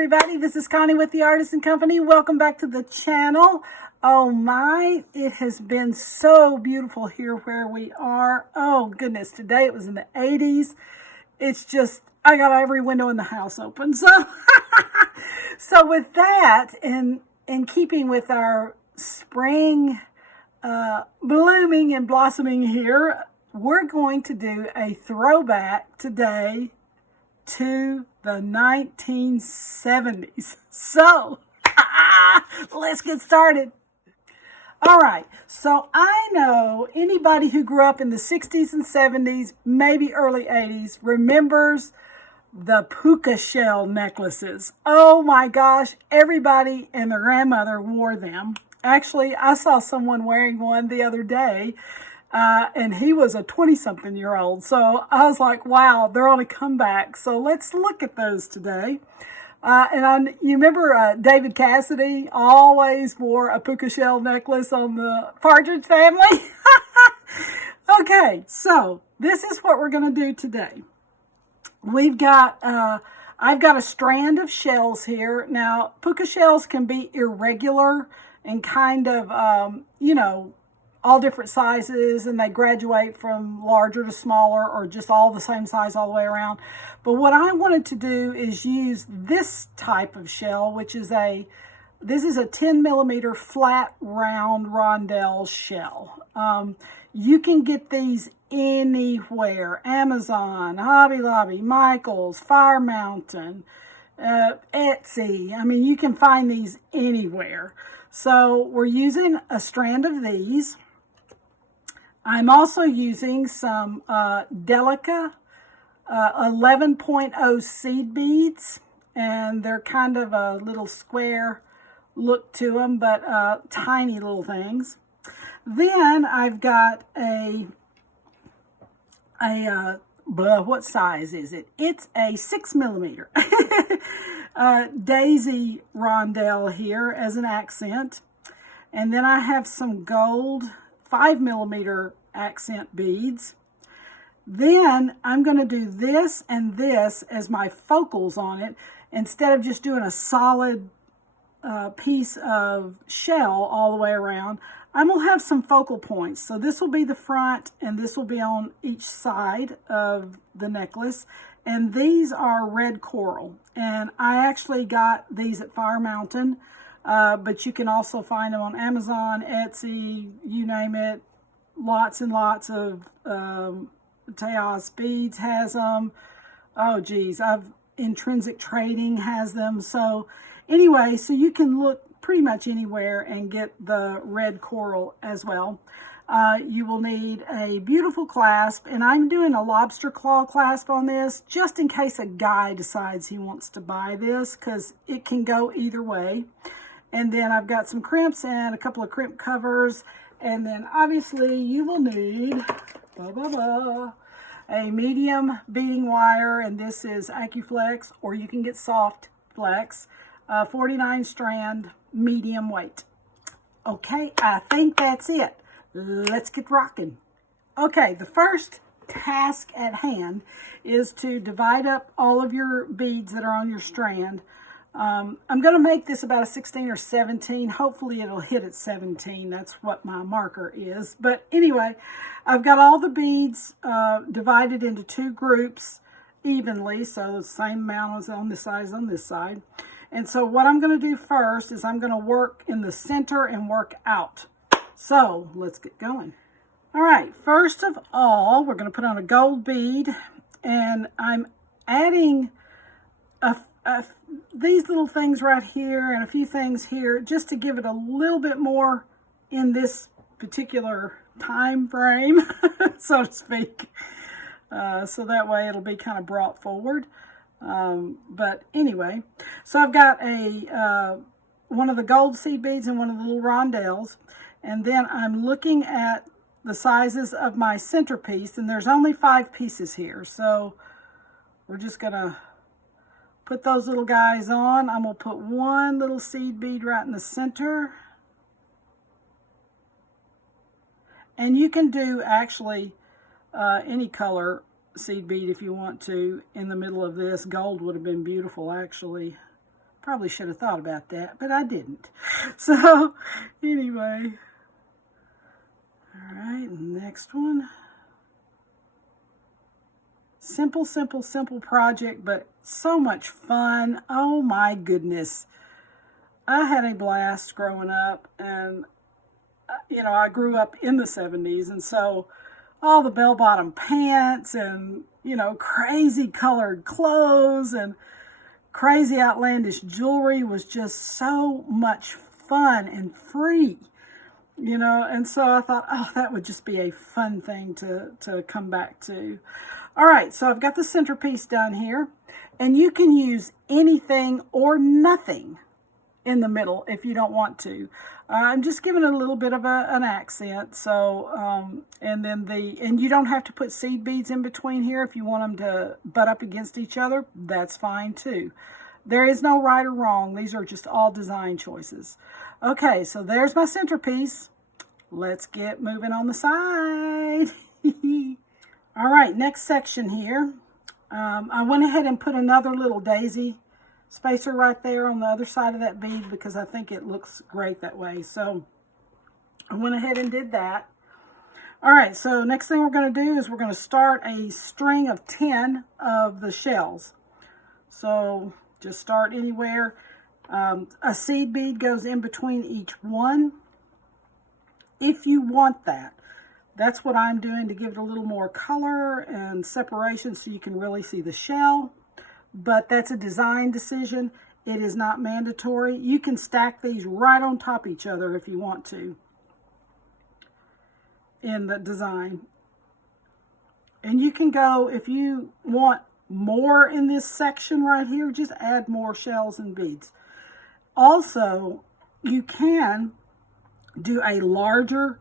everybody. This is Connie with the Artisan Company. Welcome back to the channel. Oh my, it has been so beautiful here where we are. Oh goodness, today it was in the 80s. It's just, I got every window in the house open. So with that, and in keeping with our spring blooming and blossoming here, we're going to do a throwback today to the 1970s. So, let's get started. All right, so I know anybody who grew up in the 60s and 70s, maybe early 80s, remembers the Puka shell necklaces. Oh my gosh, everybody and their grandmother wore them. Actually, I saw someone wearing one the other day. And he was a 20-something-year-old. So I was like, wow, they're on a comeback. So let's look at those today. You remember David Cassidy always wore a puka shell necklace on the Partridge Family? Okay, so this is what we're going to do today. We've got, I've got a strand of shells here. Now, puka shells can be irregular and kind of, all different sizes, and they graduate from larger to smaller or just all the same size all the way around. But what I wanted to do is use this type of shell, which is this is a 10 millimeter flat round rondelle shell. You can get these anywhere: Amazon, Hobby Lobby, Michael's, Fire Mountain, Etsy. I mean, you can find these anywhere. So we're using a strand of these. I'm also using some Delica 11.0 seed beads, and they're kind of a little square look to them, but tiny little things. Then I've got what size is it? It's a 6 millimeter daisy rondelle here as an accent. And then I have some gold 5 millimeter accent beads. Then I'm going to do this and this as my focals on it. Instead of just doing a solid piece of shell all the way around, I'm going to have some focal points. So this will be the front, and this will be on each side of the necklace. And these are red coral. And I actually got these at Fire Mountain. But you can also find them on Amazon, Etsy, you name it. Lots and lots of Teos Beads has them. Oh, geez. Intrinsic Trading has them. So anyway, so you can look pretty much anywhere and get the red coral as well. You will need a beautiful clasp, and I'm doing a lobster claw clasp on this just in case a guy decides he wants to buy this, because it can go either way. And then I've got some crimps and a couple of crimp covers. And then obviously you will need a medium beading wire, and this is AccuFlex, or you can get Soft Flex, 49 strand, medium weight. Okay, I think that's it. Let's get rocking. Okay, the first task at hand is to divide up all of your beads that are on your strand. I'm going to make this about a 16 or 17. Hopefully it'll hit at 17. That's what my marker is. But anyway, I've got all the beads divided into two groups evenly. So the same amount as on this side as on this side. And so what I'm going to do first is I'm going to work in the center and work out. So let's get going. All right, first of all, we're going to put on a gold bead, and I'm adding these little things right here and a few things here just to give it a little bit more in this particular time frame, so to speak. So that way it'll be kind of brought forward. But anyway, so I've got one of the gold seed beads and one of the little rondelles, and then I'm looking at the sizes of my centerpiece, and there's only 5 pieces here, so we're just gonna put those little guys on. I'm gonna put one little seed bead right in the center, and you can do actually any color seed bead if you want to in the middle of this. Gold would have been beautiful actually. Probably should have thought about that, but I didn't. So anyway, all right, next one. Simple, simple, simple project, but so much fun. Oh my goodness. I had a blast growing up, and you know, I grew up in the 70s, and so all the bell-bottom pants and, you know, crazy colored clothes and crazy outlandish jewelry was just so much fun and free, you know, and so I thought, oh, that would just be a fun thing to come back to. All right, so I've got the centerpiece done here, and you can use anything or nothing in the middle if you don't want to. I'm just giving it a little bit of an accent. So, and you don't have to put seed beads in between here if you want them to butt up against each other. That's fine too. There is no right or wrong. These are just all design choices. Okay, so there's my centerpiece. Let's get moving on the side. All right, next section here. I went ahead and put another little daisy spacer right there on the other side of that bead because I think it looks great that way. So I went ahead and did that. All right, so next thing we're going to do is we're going to start a string of 10 of the shells. So just start anywhere. A seed bead goes in between each one if you want that. That's what I'm doing to give it a little more color and separation so you can really see the shell. But that's a design decision. It is not mandatory. You can stack these right on top of each other if you want to in the design. And you can go, if you want more in this section right here, just add more shells and beads. Also, you can do a larger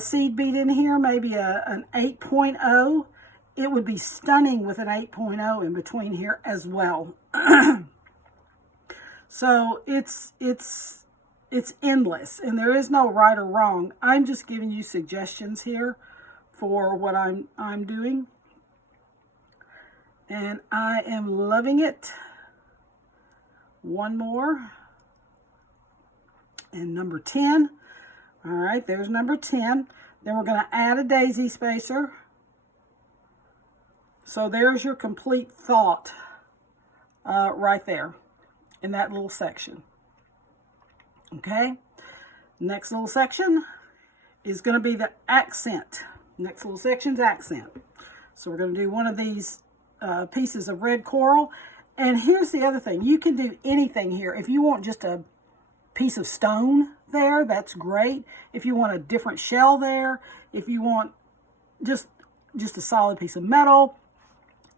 seed bead in here, maybe an 8.0. It would be stunning with an 8.0 in between here as well. So it's endless, and there is no right or wrong. I'm just giving you suggestions here for what I'm doing, and I am loving it. One more, and number 10. All right, there's number 10. Then we're going to add a daisy spacer. So there's your complete thought right there in that little section. Okay, next little section is going to be the accent. Next little section's accent. So we're going to do one of these pieces of red coral. And here's the other thing. You can do anything here. If you want just a piece of stone there, that's great. If you want a different shell there, if you want just a solid piece of metal,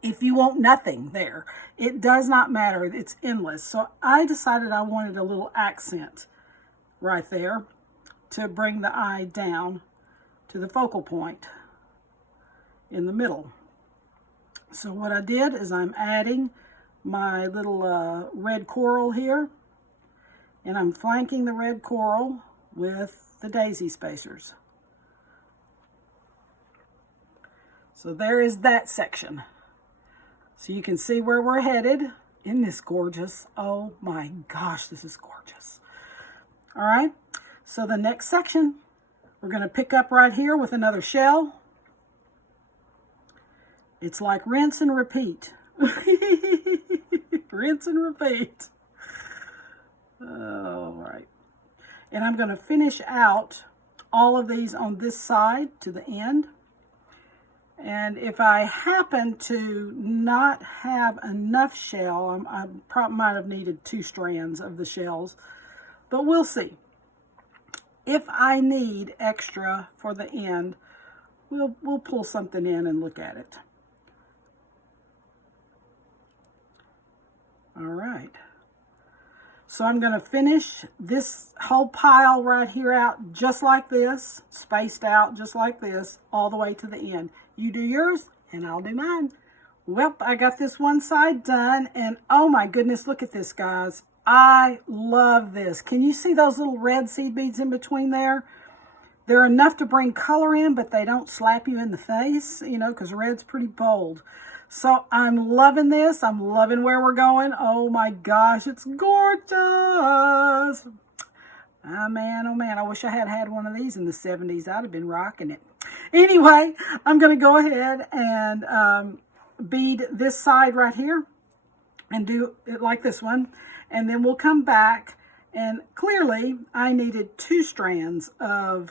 if you want nothing there, it does not matter. It's endless. So I decided I wanted a little accent right there to bring the eye down to the focal point in the middle. So what I did is I'm adding my little red coral here, and I'm flanking the red coral with the daisy spacers. So there is that section. So you can see where we're headed. Isn't this gorgeous? Oh my gosh, this is gorgeous. All right, so the next section, we're going to pick up right here with another shell. It's like rinse and repeat. Rinse and repeat. All right. And I'm going to finish out all of these on this side to the end. And if I happen to not have enough shell, I probably might have needed 2 strands of the shells, but we'll see. If I need extra for the end, we'll pull something in and look at it. All right. So I'm going to finish this whole pile right here out just like this, spaced out just like this, all the way to the end. You do yours, and I'll do mine. Well, I got this one side done, and oh my goodness, look at this, guys. I love this. Can you see those little red seed beads in between there? They're enough to bring color in, but they don't slap you in the face, you know, because red's pretty bold. So I'm loving this. I'm loving where we're going. Oh my gosh, it's gorgeous. Oh man, I wish I had had one of these in the 70s. I'd have been rocking it. Anyway, I'm going to go ahead and bead this side right here and do it like this one. And then we'll come back, and clearly I needed 2 strands of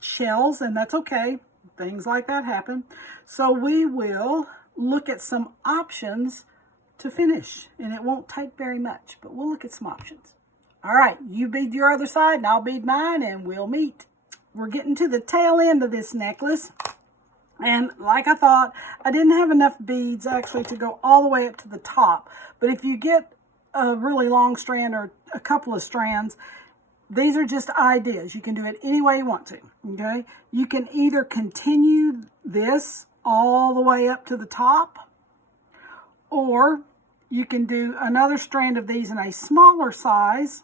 shells, and that's okay. Things like that happen. So we will look at some options to finish, and it won't take very much, but we'll look at some options. All right, you bead your other side and I'll bead mine, and we'll meet. We're getting to the tail end of this necklace, and like I thought, I didn't have enough beads actually to go all the way up to the top. But if you get a really long strand or a couple of strands, these are just ideas. You can do it any way you want to, okay? You can either continue this all the way up to the top, or you can do another strand of these in a smaller size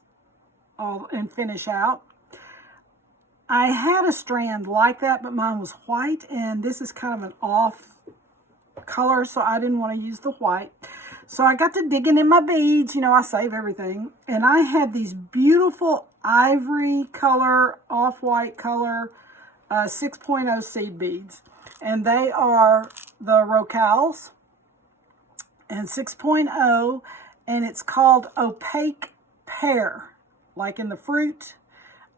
and finish out. I had a strand like that, but mine was white, and this is kind of an off color, so I didn't want to use the white. So I got to digging in my beads. You know, I save everything. And I had these beautiful ivory color, off-white color, 6.0 seed beads. And they are the Rocals and 6.0, and it's called Opaque Pear, like in the fruit,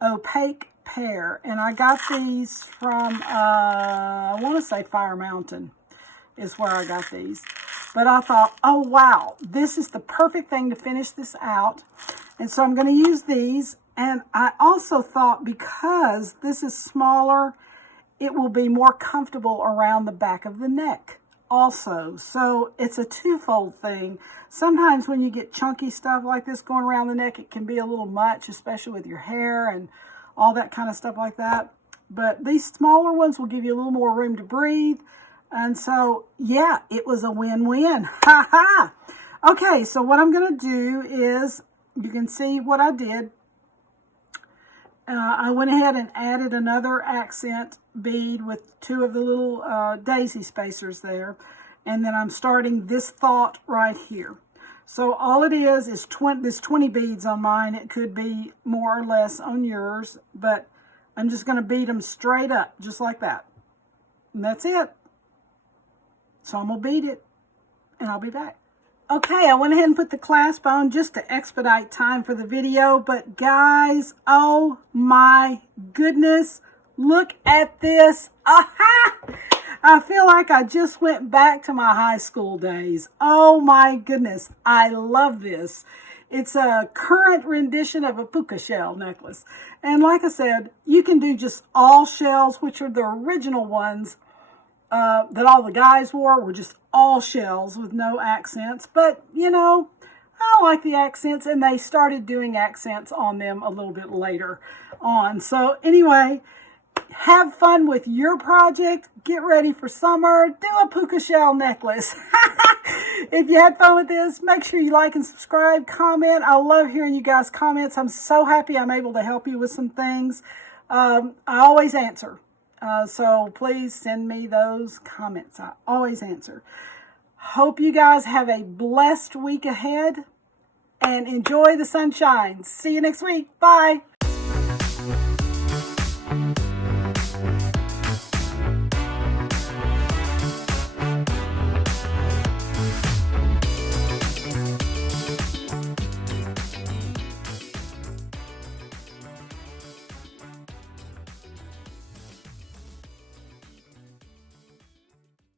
Opaque Pear. And I got these from, I want to say Fire Mountain is where I got these. But I thought, oh wow, this is the perfect thing to finish this out. And so I'm going to use these. And I also thought, because this is smaller, it will be more comfortable around the back of the neck also. So it's a twofold thing. Sometimes when you get chunky stuff like this going around the neck, it can be a little much, especially with your hair and all that kind of stuff like that. But these smaller ones will give you a little more room to breathe. And so, yeah, it was a win-win. Ha ha! Okay, so what I'm going to do is, you can see what I did. I went ahead and added another accent bead with 2 of the little daisy spacers there. And then I'm starting this thought right here. So all it is this 20 beads on mine. It could be more or less on yours, but I'm just going to bead them straight up, just like that. And that's it. So I'm going to bead it, and I'll be back. Okay, I went ahead and put the clasp on just to expedite time for the video. But guys, oh my goodness, look at this. Aha! I feel like I just went back to my high school days. Oh my goodness, I love this. It's a current rendition of a puka shell necklace. And like I said, you can do just all shells, which are the original ones that all the guys were just all shells with no accents. But, you know, I like the accents, and they started doing accents on them a little bit later on. So anyway, have fun with your project. Get ready for summer. Do a puka shell necklace. If you had fun with this, make sure you like and subscribe, comment. I love hearing you guys' comments. I'm so happy I'm able to help you with some things. I always answer. So please send me those comments. I always answer. Hope you guys have a blessed week ahead and enjoy the sunshine. See you next week. Bye.